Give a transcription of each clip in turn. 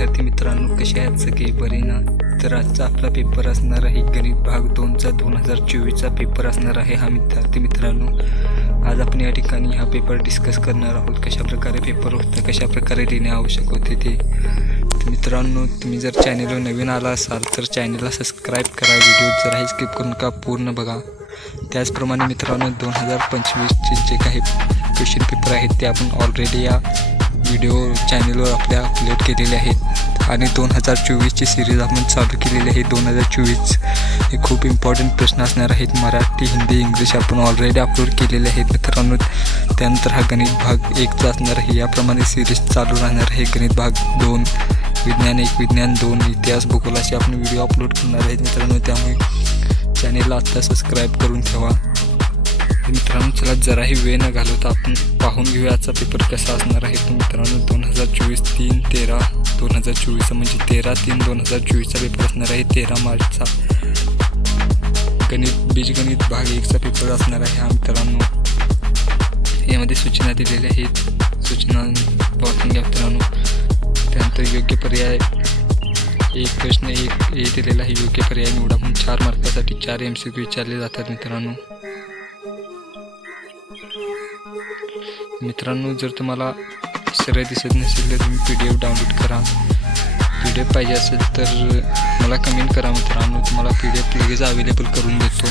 विद्यार्थी मित्रांनो, कसे आहेत सगळे? बरे ना? तर आजचा आपला पेपर असणार आहे गणित भाग 2चा 2024चा पेपर असणार आहे हा विद्यार्थी मित्रांनो. आज आपण या ठिकाणी हा पेपर डिस्कस करणार आहोत. कशाप्रकारे पेपर होतं, कशाप्रकारे लिहिणे आवश्यक होते ते. तर मित्रांनो, तुम्ही जर चॅनलवर नवीन आला असाल तर चॅनलला सबस्क्राईब करा. व्हिडिओ जराही स्किप करू नका, पूर्ण बघा. त्याचप्रमाणे मित्रांनो, 2025चे जे काही क्वेश्चन पेपर आहेत ते आपण ऑलरेडी या व्हिडिओ चॅनलवर आपल्या अपलोड केलेले आहेत आणि 2024ची सिरीज आपण चालू केलेली आहे. 2024 हे खूप इम्पॉर्टंट प्रश्न असणार आहेत. मराठी, हिंदी, इंग्लिश आपण ऑलरेडी अपलोड केलेले आहेत मित्रांनो. त्यानंतर हा गणित भाग 1चा असणार आहे. याप्रमाणे सिरीज चालू राहणार आहे. गणित भाग 2, विज्ञान 1, विज्ञान 2, इतिहास, भूगोल असे आपण व्हिडिओ अपलोड करणार आहेत मित्रांनो. त्यामुळे चॅनेलला आत्ता सबस्क्राईब करून ठेवा. मित्रांनो, चला जराही वेळ न घालवता आपण पाहून घेऊया आजचा पेपर कसा असणार आहे. तो मित्रांनो 2024 3/13/2024 म्हणजे 13/3/2024चा पेपर असणार आहे. 13 मार्चचा बीजगणित भाग 1चा पेपर असणार आहे हा मित्रांनो. यामध्ये सूचना दिलेल्या आहेत. सूचना पाहून घ्या मित्रांनो. त्यानंतर योग्य पर्याय, एक प्रश्न 1 ए दिलेला आहे. योग्य पर्याय निवडा. म्हणून 4 मार्कासाठी 4 MCQ विचारले जातात मित्रांनो. जर तुम्हाला सरळ दिसत नसेल तर तुम्ही PDF डाउनलोड करा. PDF पाहिजे असेल तर मला कमेंट करा मित्रांनो. तुम्हाला PDF लगेच अवेलेबल करून देतो.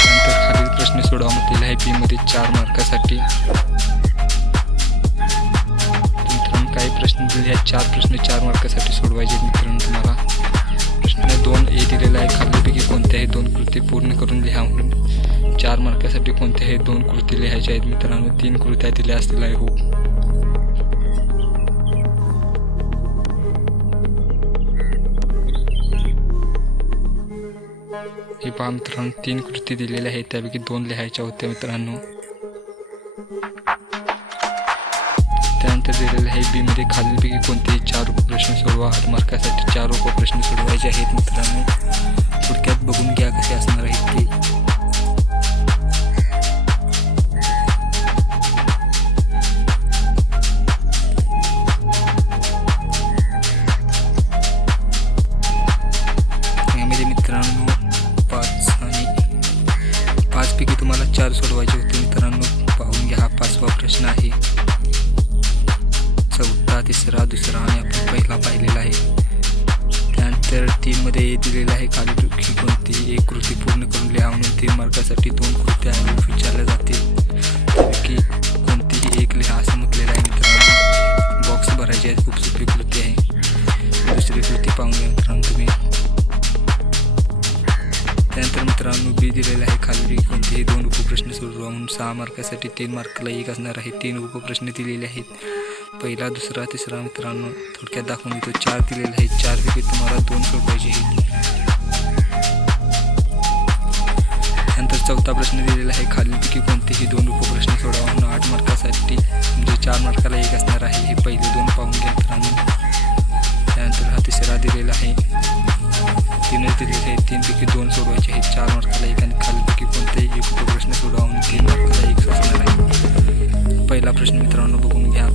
त्यानंतर खालील प्रश्न सोडवा म्हटलेला आहे Bमध्ये 4 मार्कासाठी. मित्रांनो, काही प्रश्न दिले आहेत. 4 प्रश्न 4 मार्कासाठी सोडवायचे मित्रांनो. तुम्हाला प्रश्न 2 दिलेला आहे. खालीलपैकी कोणत्याही 2 कृती पूर्ण करून लिहा. म्हणून 4 मार्कासाठी कोणत्याही 2 कृती लिहायच्या आहेत मित्रांनो. 3 कृत्या दिल्या असतील आहे हो. हे पहा मित्रांनो, 3 कृती दिलेल्या आहेत. त्यापैकी 2 लिहायच्या होत्या मित्रांनो. त्यानंतर दिलेलं आहे Bमध्ये खालीलपैकी कोणतेही 4 उपप्रश्न सोडवा. 8 मार्कासाठी 4 उपप्रश्न सोडवायचे आहेत मित्रांनो. थोडक्यात बघून घ्या कसे असणार आहेत ते. मित्रांनो 5 पैकी तुम्हाला 4 सोडवायचे होते मित्रांनो. पाहून घ्या. हा 5वा प्रश्न आहे. 4था, 3रा, 2रा आणि आपण पहिला पाहिलेला आहे. त्यानंतर 3 मध्ये दिलेला आहे. खालीलपैकी कोणतीही एक कृती पूर्ण करून लिहा. म्हणून 3 मार्कासाठी 2 कृत्या विचारल्या जातील. त्यापैकी कोणतीही एक लिहा असं म्हटलेलं आहे मित्रांनो. बॉक्स भरायचे आहेत. खूप सोपी कृती आहे. दुसरी कृती पाहून घ्या मित्रांनो तुम्ही. त्यानंतर मित्रांनो B दिलेला आहे. खाली कोणतेही 2 उपप्रश्न सोडवा. म्हणून 6 मार्कासाठी 3 मार्काला 1 असणार आहे. 3 उपप्रश्न दिलेले आहेत. पहिला, 2रा, 3रा मित्रांनो. थोडक्यात दाखवून येतो. 4 दिलेले आहेत. 4 पैकी तुम्हाला 2 सोडवायचे आहेत. त्यानंतर 4था प्रश्न दिलेला आहे. खालीलपैकी कोणतेही 2 उपप्रश्न सोडवा. म्हणून 8 मार्कासाठी म्हणजे 4 मार्काला 1 असणार आहे. हे पहिले 2 पाहून घ्या मित्रांनो. त्यानंतर हा 3रा दिलेला आहे. 3 दिलेले आहेत. 3 पैकी 2 सोडवायचे आहेत. 4 मार्काला 1 आणि खालीलपैकी कोणतेही एक उपप्रश्न सोडवा. म्हणून 3 मार्काला 1 असणार आहे. पहिला प्रश्न मित्रांनो बघून घ्या.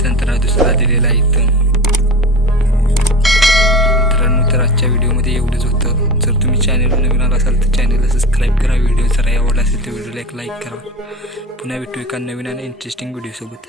त्यानंतर हा 2रा दिलेला आहे इथं मित्रांनो. तर आजच्या व्हिडिओमध्ये एवढंच होतं. जर तुम्ही चॅनलवर नवीन आला असाल तर चॅनलला सबस्क्राईब करा. व्हिडिओ जर आवडला असेल तर व्हिडिओला एक लाईक करा. पुन्हा भेटू एका नवीन आणि इंटरेस्टिंग व्हिडिओसोबत.